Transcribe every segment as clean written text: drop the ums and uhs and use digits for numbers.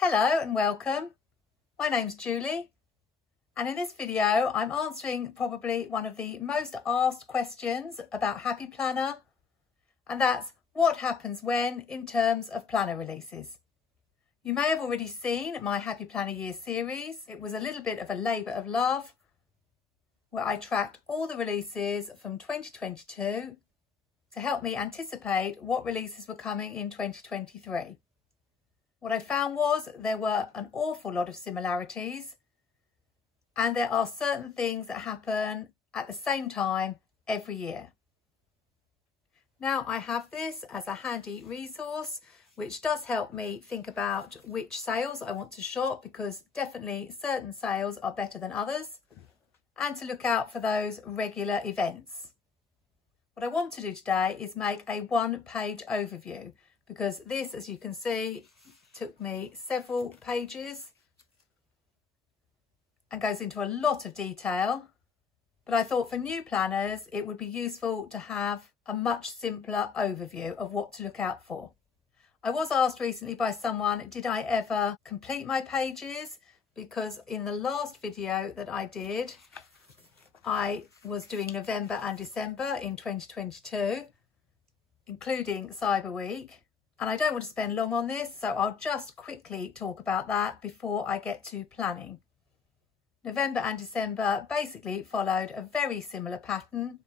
Hello and welcome. My name's Julie, and in this video I'm answering probably one of the most asked questions about Happy Planner, and that's what happens when in terms of planner releases. You may have already seen my Happy Planner Year series. It was a little bit of a labour of love where I tracked all the releases from 2022 to help me anticipate what releases were coming in 2023. What I found was there were an awful lot of similarities, and there are certain things that happen at the same time every year. Now I have this as a handy resource which does help me think about which sales I want to shop, because definitely certain sales are better than others, and to look out for those regular events. What I want to do today is make a one-page overview, because this, as you can see, took me several pages and goes into a lot of detail, but I thought for new planners it would be useful to have a much simpler overview of what to look out for. I was asked recently by someone, did I ever complete my pages? Because in the last video that I did, I was doing November and December in 2022, including Cyber Week. And I don't want to spend long on this, so I'll just quickly talk about that before I get to planning. November and December basically followed a very similar pattern.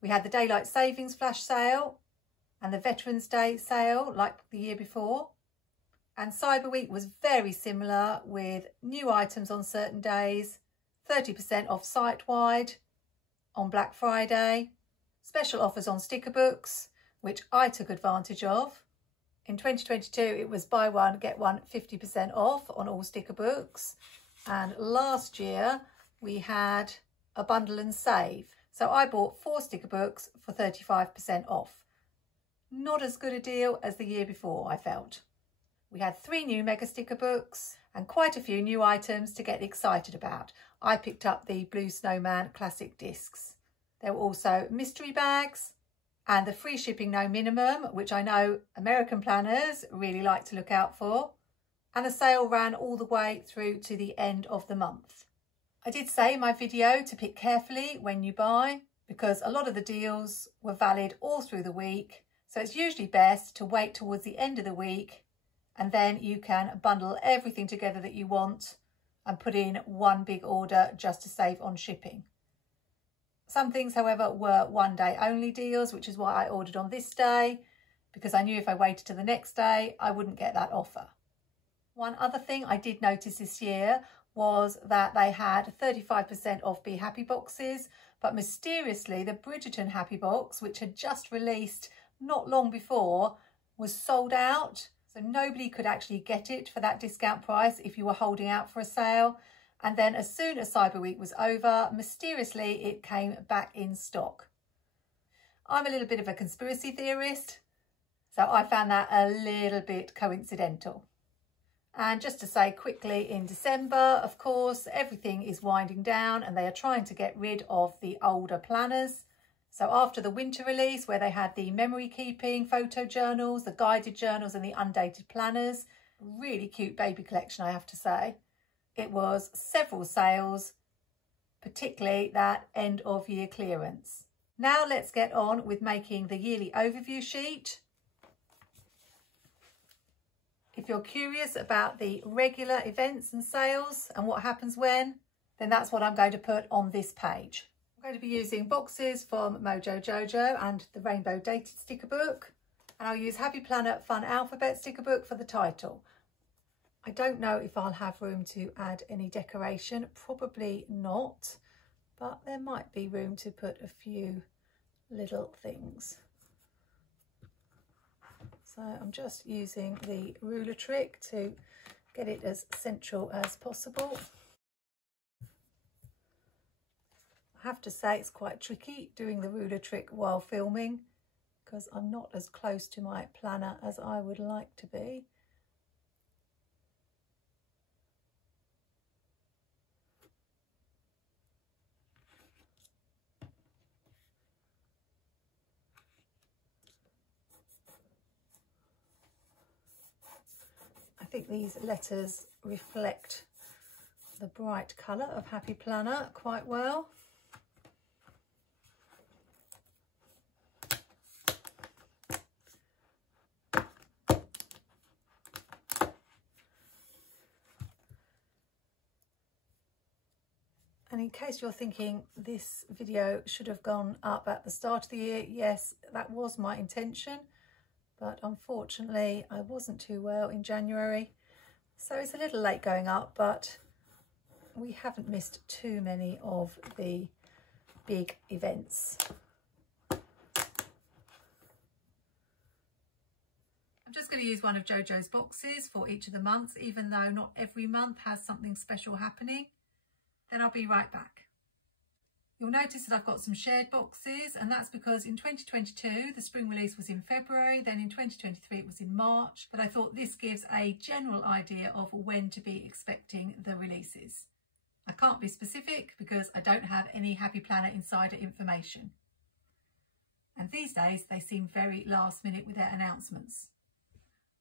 We had the Daylight Savings Flash Sale and the Veterans Day sale like the year before. And Cyber Week was very similar, with new items on certain days, 30% off site-wide on Black Friday, special offers on sticker books, which I took advantage of. In 2022, it was buy one, get one 50% off on all sticker books. And last year, we had a bundle and save. So I bought 4 sticker books for 35% off. Not as good a deal as the year before, I felt. We had 3 new mega sticker books and quite a few new items to get excited about. I picked up the Blue Snowman classic discs. There were also mystery bags, and the free shipping no minimum, which I know American planners really like to look out for. And the sale ran all the way through to the end of the month. I did say in my video to pick carefully when you buy, because a lot of the deals were valid all through the week. So it's usually best to wait towards the end of the week, and then you can bundle everything together that you want and put in one big order just to save on shipping. Some things, however, were one-day only deals, which is why I ordered on this day, because I knew if I waited to the next day, I wouldn't get that offer. One other thing I did notice this year was that they had 35% off Be Happy boxes, but mysteriously the Bridgerton Happy box, which had just released not long before, was sold out. So nobody could actually get it for that discount price if you were holding out for a sale. And then as soon as Cyber Week was over, mysteriously it came back in stock. I'm a little bit of a conspiracy theorist, so I found that a little bit coincidental. And just to say quickly, in December, of course, everything is winding down and they are trying to get rid of the older planners. So after the winter release, where they had the memory keeping photo journals, the guided journals and the undated planners, really cute baby collection, I have to say. It was several sales, particularly that end of year clearance. Now let's get on with making the yearly overview sheet. If you're curious about the regular events and sales and what happens when, then that's what I'm going to put on this page. I'm going to be using boxes from Mojo Jojo and the Rainbow Dated sticker book, and I'll use Happy Planner Fun Alphabet sticker book for the title. I don't know if I'll have room to add any decoration, probably not, but there might be room to put a few little things. So I'm just using the ruler trick to get it as central as possible. I have to say it's quite tricky doing the ruler trick while filming, because I'm not as close to my planner as I would like to be. think these letters reflect the bright colour of Happy Planner quite well. And in case you're thinking this video should have gone up at the start of the year, yes, that was my intention, but unfortunately I wasn't too well in January, so it's a little late going up, but we haven't missed too many of the big events. I'm just going to use one of JoJo's boxes for each of the months, even though not every month has something special happening. Then I'll be right back. You'll notice that I've got some shared boxes, and that's because in 2022 the spring release was in February, then in 2023 it was in March, but I thought this gives a general idea of when to be expecting the releases. I can't be specific because I don't have any Happy Planner insider information. And these days they seem very last minute with their announcements.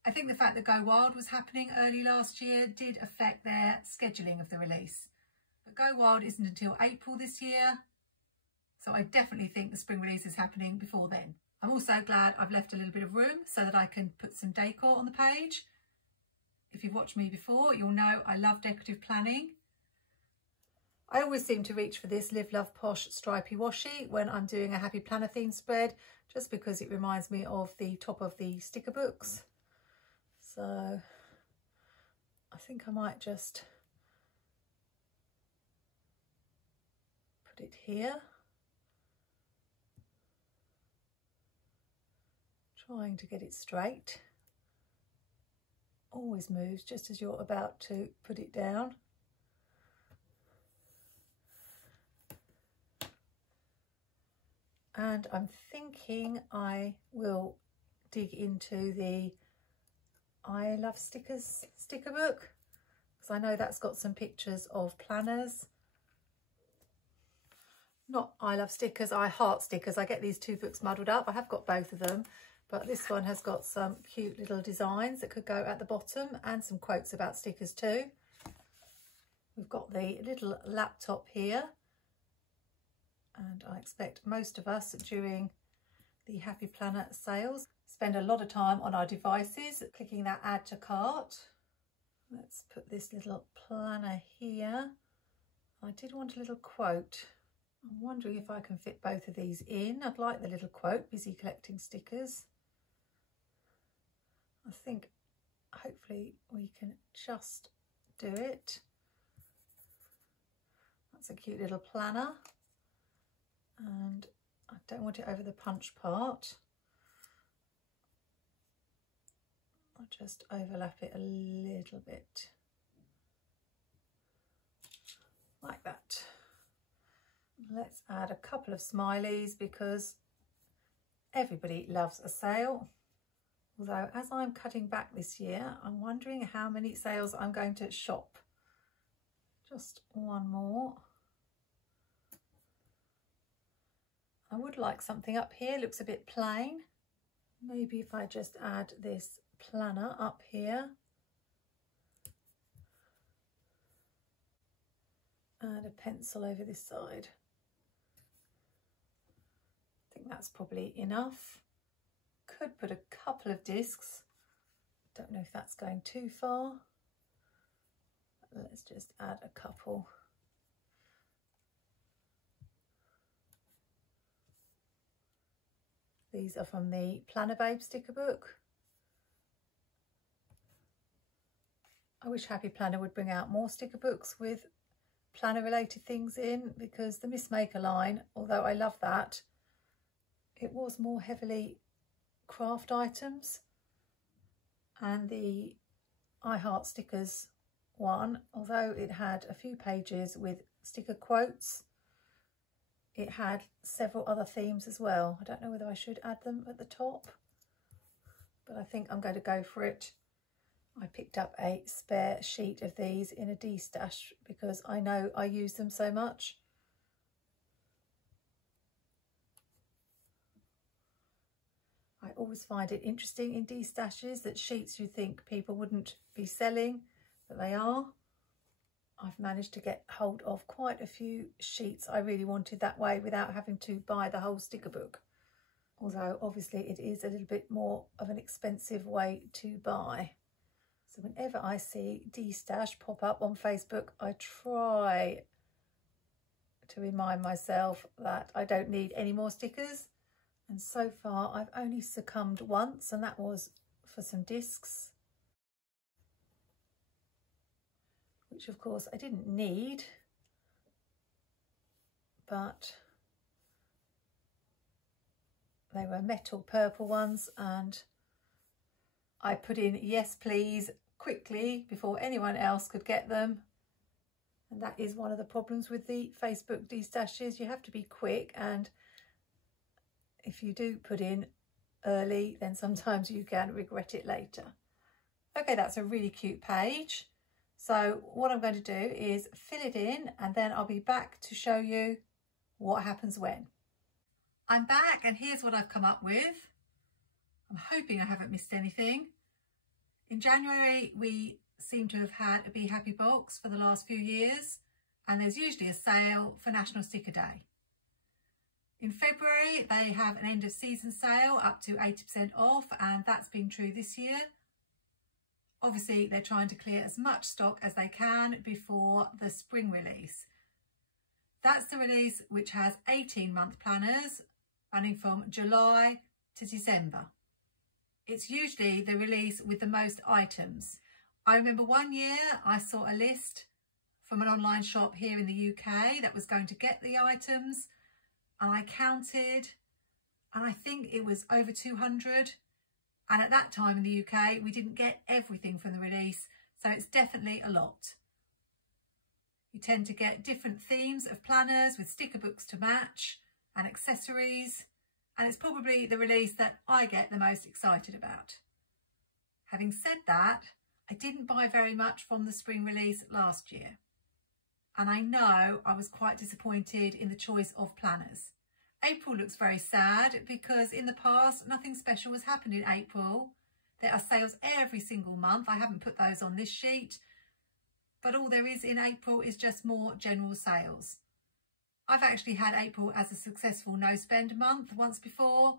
I think the fact that Go Wild was happening early last year did affect their scheduling of the release. But Go Wild isn't until April this year, so I definitely think the spring release is happening before then. I'm also glad I've left a little bit of room so that I can put some decor on the page. If you've watched me before, you'll know I love decorative planning. I always seem to reach for this Live Love Posh stripy washi when I'm doing a Happy Planner theme spread, just because it reminds me of the top of the sticker books. So I think I might just put it here, trying to get it straight. Always moves just as you're about to put it down. And I'm thinking I will dig into the I Love Stickers sticker book, because I know that's got some pictures of planners. Not I Love Stickers, I Heart Stickers. I get these two books muddled up. I have got both of them, but this one has got some cute little designs that could go at the bottom and some quotes about stickers too. We've got the little laptop here, and I expect most of us during the Happy Planner sales spend a lot of time on our devices clicking that add to cart. Let's put this little planner here. I did want a little quote. I'm wondering if I can fit both of these in. I'd like the little quote, busy collecting stickers. I think hopefully we can just do it. That's a cute little planner. And I don't want it over the punch part. I'll just overlap it a little bit. Like that. Let's add a couple of smileys because everybody loves a sale. Although as I'm cutting back this year, I'm wondering how many sales I'm going to shop. Just one more. I would like something up here, looks a bit plain. Maybe if I just add this planner up here. Add a pencil over this side. I think that's probably enough. Could put a couple of discs. Don't know if that's going too far. Let's just add a couple. These are from the Planner Babe sticker book. I wish Happy Planner would bring out more sticker books with planner related things in, because the Miss Maker line, although I love that, it was more heavily craft items, and the I Heart Stickers one, although it had a few pages with sticker quotes, it had several other themes as well. I don't know whether I should add them at the top, but I think I'm going to go for it. I picked up a spare sheet of these in a D-stash because I know I use them so much. I always find it interesting in destashes that sheets you think people wouldn't be selling, but they are. I've managed to get hold of quite a few sheets I really wanted that way without having to buy the whole sticker book. Although obviously it is a little bit more of an expensive way to buy. So whenever I see destash pop up on Facebook, I try to remind myself that I don't need any more stickers. And so far I've only succumbed once, and that was for some discs, which of course I didn't need, but they were metal purple ones, and I put in yes please quickly before anyone else could get them. And that is one of the problems with the Facebook destashes. You have to be quick, and if you do put in early, then sometimes you can regret it later. Okay, that's a really cute page. So what I'm going to do is fill it in, and then I'll be back to show you what happens when. I'm back, and here's what I've come up with. I'm hoping I haven't missed anything. In January, we seem to have had a Be Happy box for the last few years, and there's usually a sale for National Sticker Day. In February, they have an end of season sale up to 80% off, and that's been true this year. Obviously, they're trying to clear as much stock as they can before the spring release. That's the release which has 18-month planners running from July to December. It's usually the release with the most items. I remember one year I saw a list from an online shop here in the UK that was going to get the items, and I counted, and I think it was over 200. And at that time in the UK, we didn't get everything from the release, so it's definitely a lot. You tend to get different themes of planners with sticker books to match and accessories, and it's probably the release that I get the most excited about. Having said that, I didn't buy very much from the spring release last year, and I know I was quite disappointed in the choice of planners. April looks very sad because in the past nothing special has happened in April. There are sales every single month. I haven't put those on this sheet, but all there is in April is just more general sales. I've actually had April as a successful no spend month once before,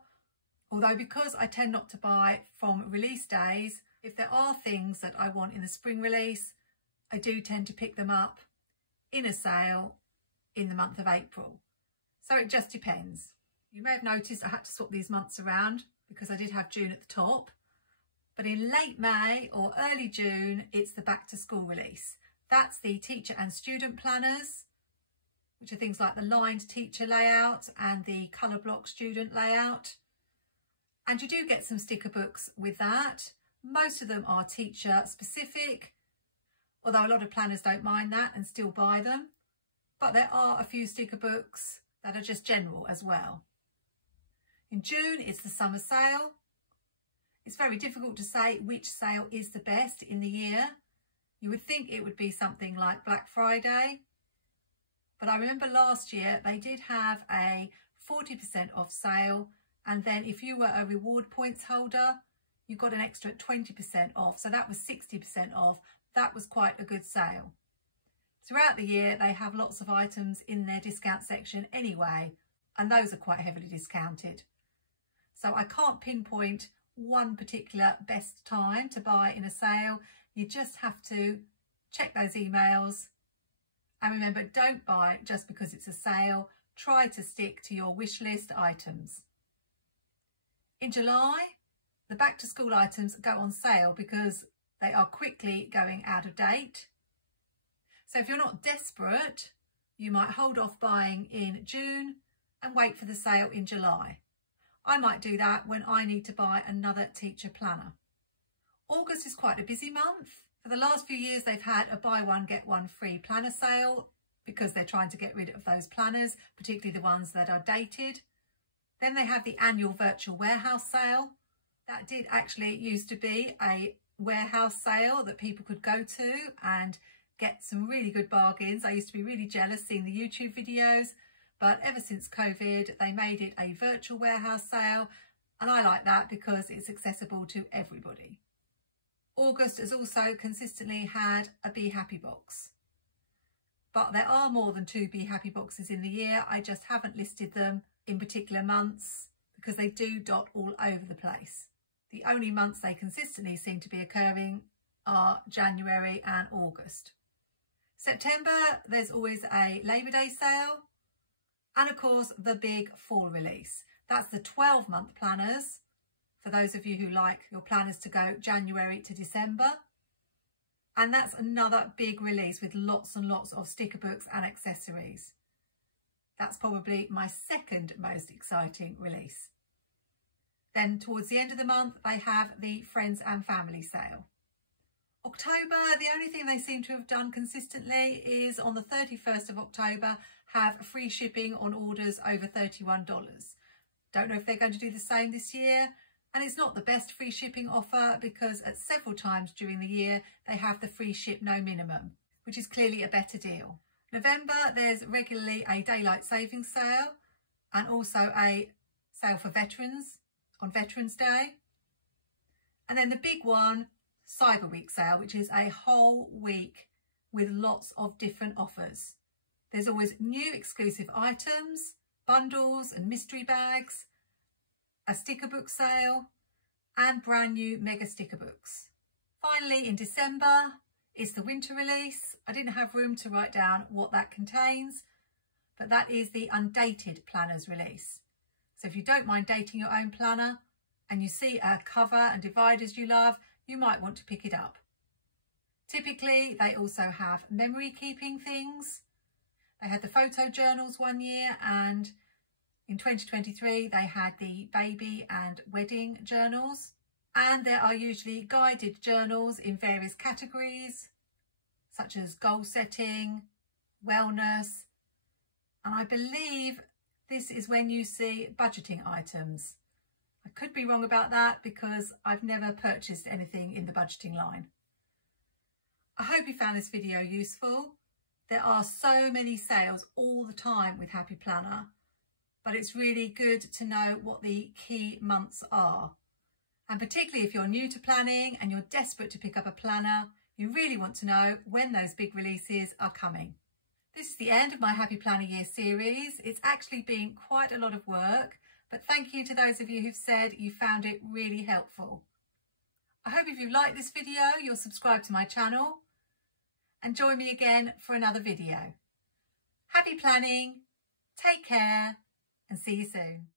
although because I tend not to buy from release days, if there are things that I want in the spring release, I do tend to pick them up in a sale in the month of April. So it just depends. You may have noticed I had to swap these months around because I did have June at the top. But in late May or early June, it's the back to school release. That's the teacher and student planners, which are things like the lined teacher layout and the colour block student layout. And you do get some sticker books with that. Most of them are teacher specific, although a lot of planners don't mind that and still buy them. But there are a few sticker books that are just general as well. In June, it's the summer sale. It's very difficult to say which sale is the best in the year. You would think it would be something like Black Friday. But I remember last year they did have a 40% off sale. And then if you were a reward points holder, you got an extra 20% off. So that was 60% off. That was quite a good sale. Throughout the year, they have lots of items in their discount section anyway, and those are quite heavily discounted. So I can't pinpoint one particular best time to buy in a sale. You just have to check those emails. And remember, don't buy just because it's a sale. Try to stick to your wish list items. In July, the back to school items go on sale because they are quickly going out of date. So if you're not desperate, you might hold off buying in June and wait for the sale in July. I might do that when I need to buy another teacher planner. August is quite a busy month. For the last few years, they've had a buy one, get one free planner sale because they're trying to get rid of those planners, particularly the ones that are dated. Then they have the annual virtual warehouse sale. That did actually used to be a warehouse sale that people could go to and get some really good bargains. I used to be really jealous seeing the YouTube videos, but ever since COVID, they made it a virtual warehouse sale. and I like that because it's accessible to everybody. August has also consistently had a Be Happy box. But there are more than 2 Be Happy boxes in the year. I just haven't listed them in particular months because they do dot all over the place. The only months they consistently seem to be occurring are January and August. September, there's always a Labour Day sale. And of course, the big fall release. That's the 12-month planners. For those of you who like your planners to go January to December. And that's another big release with lots and lots of sticker books and accessories. That's probably my second most exciting release. Then towards the end of the month, they have the Friends and Family sale. October, the only thing they seem to have done consistently is on the 31st of October, have free shipping on orders over $31. Don't know if they're going to do the same this year. And it's not the best free shipping offer because at several times during the year, they have the free ship no minimum, which is clearly a better deal. November, there's regularly a daylight savings sale and also a sale for veterans on Veterans Day. And then the big one, Cyber Week sale, which is a whole week with lots of different offers. There's always new exclusive items, bundles and mystery bags, a sticker book sale and brand new mega sticker books. Finally, in December is the winter release. I didn't have room to write down what that contains, but that is the undated planners release. So if you don't mind dating your own planner and you see a cover and dividers you love, you might want to pick it up. Typically, they also have memory keeping things. They had the photo journals one year, and in 2023, they had the baby and wedding journals. And there are usually guided journals in various categories, such as goal setting, wellness. And I believe this is when you see budgeting items. I could be wrong about that because I've never purchased anything in the budgeting line. I hope you found this video useful. There are so many sales all the time with Happy Planner, but it's really good to know what the key months are. And particularly if you're new to planning and you're desperate to pick up a planner, you really want to know when those big releases are coming. This is the end of my Happy Planner Year series. It's actually been quite a lot of work, but thank you to those of you who've said you found it really helpful. I hope if you liked this video, you'll subscribe to my channel and join me again for another video. Happy planning, take care, and see you soon.